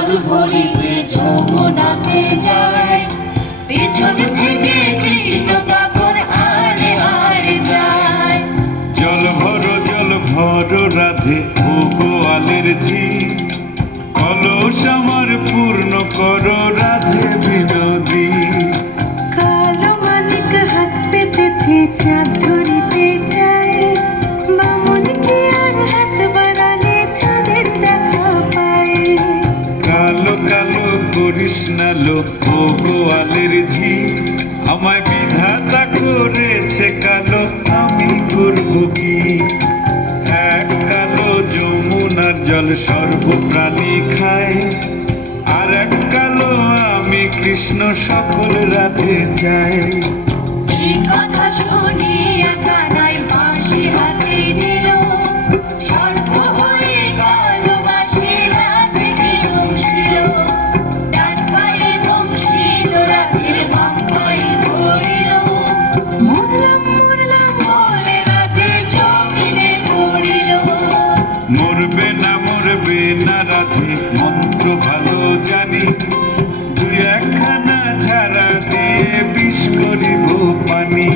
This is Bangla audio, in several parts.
জল ভরিতে যমুনাতে যায়, পেছন থেকে কৃষ্ণ তখন আড়ে আড়ে যায়। জল ভর রাধে ও গোয়ালের ঝি, কলস আমার পূর্ণ করো রাধে বিনোদী। কালো মানিক হাত পেতেছে চাঁদ ধরিতে যায়, বামন কি আর হাত বাড়ালে চাঁদের দেখা পায়। কালো কালো করিস না লো ও গোয়ালের ঝি, আমায় বিধাতা করেছে কালো, আমি করব কি? এক কালো যমুনার জল সর্বপ্রাণী খায়, আর এক কালো আমি কৃষ্ণ সকল রাধে যাই। এই কথা শুনিয়া কানাই বাঁশি হাতে নিল, সর্প হয়ে কালো বাঁশি রাধেকে দংশিল। ডান পায়ে দংশিল রাধের, বাম পায়ে ধরিল, মরলাম মরলাম বলে রাধে জমিনে পড়িল। মরবে না রাধে মন্ত্র ভালো জানি, দুই একখানা ঝাড়া দিয়ে বিষ করিব পানি।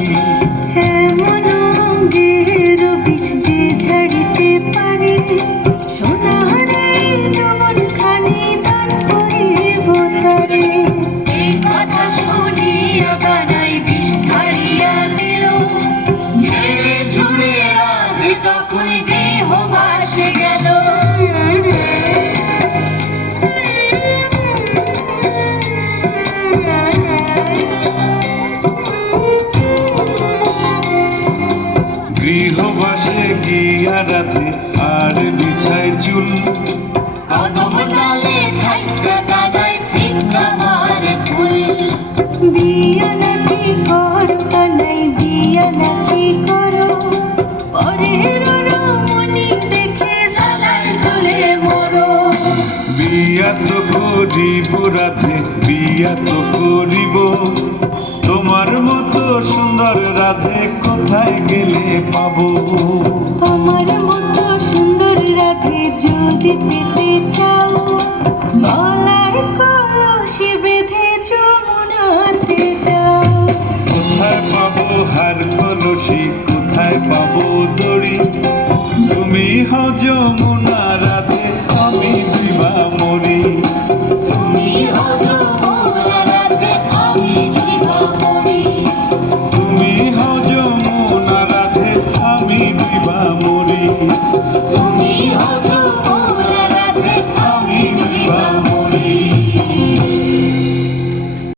এমন অঙ্গের বিষ যে ঝাড়িতে পারে, সোনারে যমন খানি দান করিব তারে। এই কথা শুনিয়া কানাই বিষ ছাড়িয়া দিল, ঝেড়ে ঝুড়ে রাধে তখন গৃহবাসে গেল। গৃহবাসে গিয়া রাধে আর বিছায় চুল, কদম ডালে থাইকা কানাই ফিক্কা মারে ফুল। বিয়া নাকি কর কানাই বিয়া নাকি করো, পরের রমণী দেখে জ্বালায় ঝুলে মরো। বিয়া তো করিব রাধে বিয়া তো করিব, তোমার মতো সুন্দর রাধে কোথায় গেলে পাবো? আমার মতো সুন্দর রাধে যদি পেতে চাও, গলায় কলসি বেঁধে যমুনাতে যাও। কোথায় পাবো হার কলসি, কোথায় পাবো দড়ি? তুমি হও যমুনা রাধে, আমি বিভা মরি।